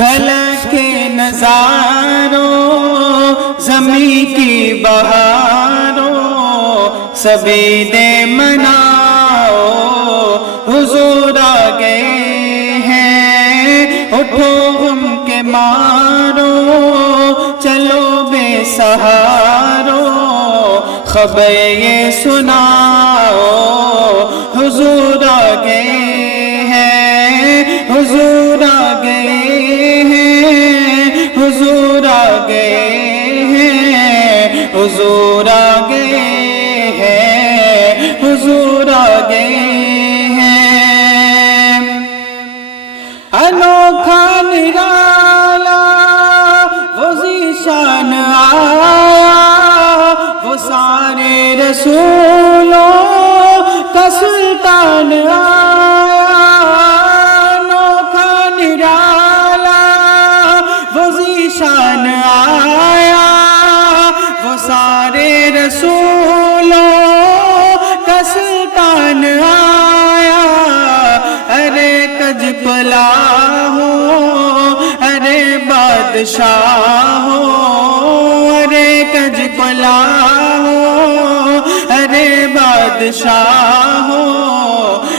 فلک کے نظاروں زمین کی بہاروں سبھی دے مناؤ حضور آ گئے ہیں اٹھو غم کے مارو چلو بے سہارو خبر یہ سناؤ حضور آ گئے ہیں حضور آ گئے ہیں حضور آ گئے ہیں حضور آ گئے ہیں حضور آ گئے ہیں انوکھا نرالا وہ ذیشان آیا وہ سارے رسولوں کا سلطان آیا انوکھا نرالا وہ ذیشان آیا وہ سارے رسولوں کا سلطان آیا ارے کج پلا ہو ارے بادشاہ ہو ارے کج پلا ہو ارے بادشاہ ہو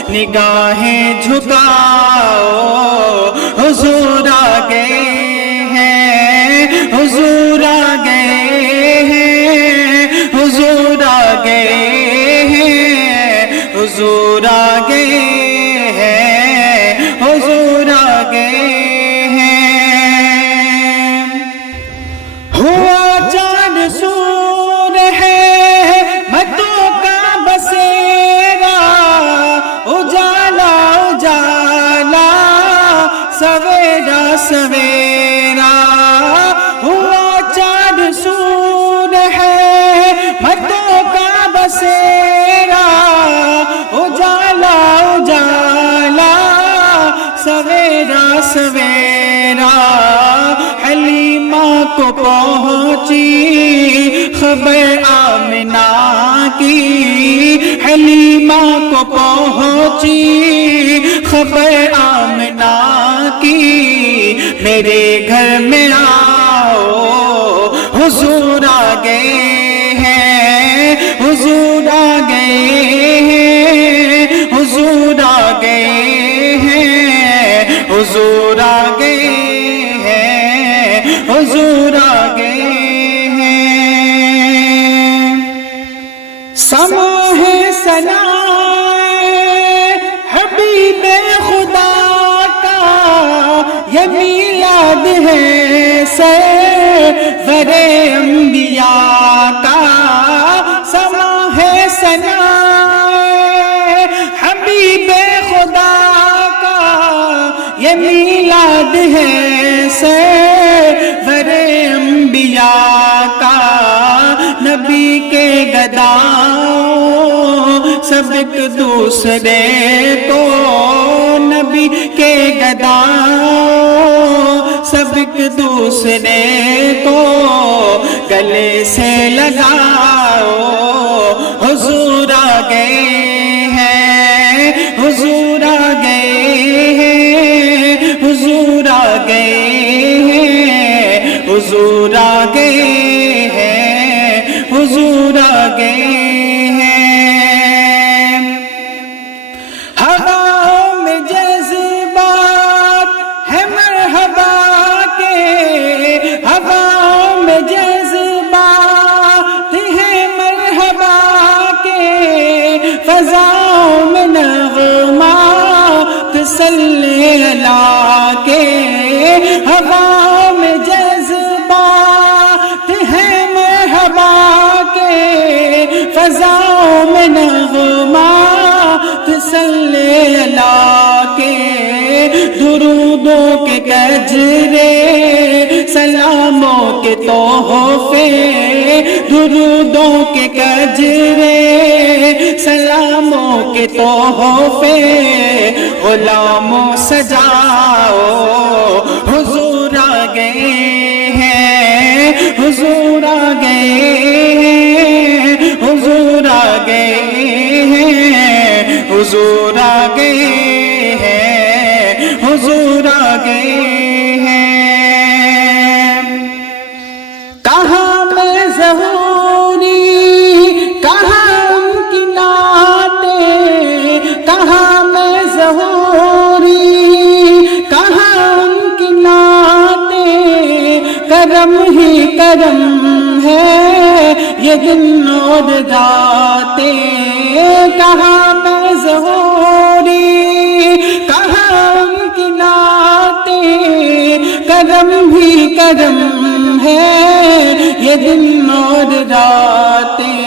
نگاہیں جھکاؤ حضور آ گئے ہیں حضور آ گئے ہیں حضور آ گئے ہیں حضور آ گئے ہیں حضور آ گئے ہیں ہوا چاند سور ہے متوں کا بسیرا اجالا اجالا سویرا سویرا ہوا چاند سور ہے متوں کا بسیرا اجالا اجالا سویرا سویرا حلیمہ کو پہنچی خبر آمنہ کی حلیمہ کو پہنچی خبر آمنہ کی میرے گھر میں آؤ حضور آ گئے ہیں حضور آ گئے ہیں حضور آ گئے ہیں حضور آ گئے ہیں حضور آ گئے ہیں سماح ثنا حبیب خدا کا یہ میلاد ہے سرور انبیاء کا سماح ثنا حبیب خدا کا یہ میلاد ہے سرور انبیاء کا نبی کے گداؤں سب ایک دوسرے کو نبی کے گداؤں سب ایک دوسرے کو گلے سے لگاؤ حضور آ گئے ہیں حضور آ گئے ہیں حضور آ گئے ہیں حضور آ گئے ہیں حضور آ گئے ہیں ہواؤں میں جذبات ہے مرحبا کے ہواؤں میں جذبات ہے مرحبا کے فضاؤں میں نغمات صلی اللہ کے ہواؤں میں جذبات ہے مرحبا کے فضاؤں میں نغمات صلی اللہ کے درودوں کے گجرے سلاموں کے تحفے درودوں کے گجرے سلاموں کے تحفے غلاموں سجاؤ حضور آ گئے ہیں حضور آ گئے ہیں حضور آ گئے ہیں حضور آ گئے ہیں حضور آ گئے ہیں کرم ہے یہ دن اور راتیں، کہاں پہ ظہوری کہاں ان کی نعتیں، کرم بھی کرم ہے یہ دن اور راتیں،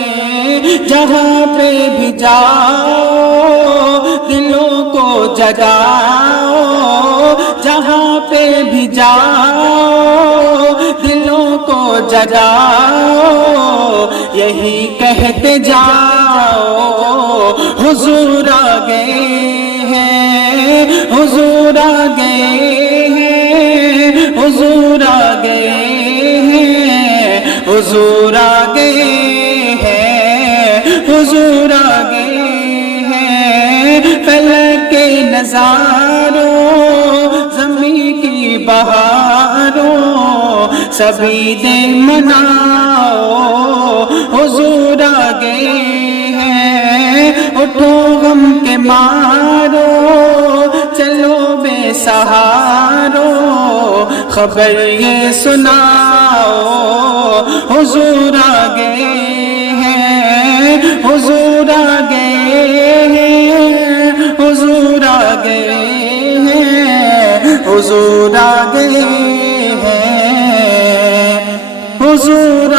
جہاں پہ بھی جاؤ دلوں کو جگاؤ، جہاں پہ بھی جاؤ دلوں کو جگاؤ، یہی کہتے جاؤ حضور آ گئے ہیں، حضور آ گئے ہیں، حضور آ گئے ہیں، حضور آ گئے ہیں، حضور آ گئے ہیں، فلک کے نظاروں زمین کی بہاروں سبھی دن مناؤ، حضور آ گئے ہیں، اٹھو غم کے مارو چلو بے سہارو، خبر یہ سناؤ حضور آ گئے ہیں، حضور آ گئے ہیں، حضور آ گئے ہیں، حضور آ گئے ہیں، حضور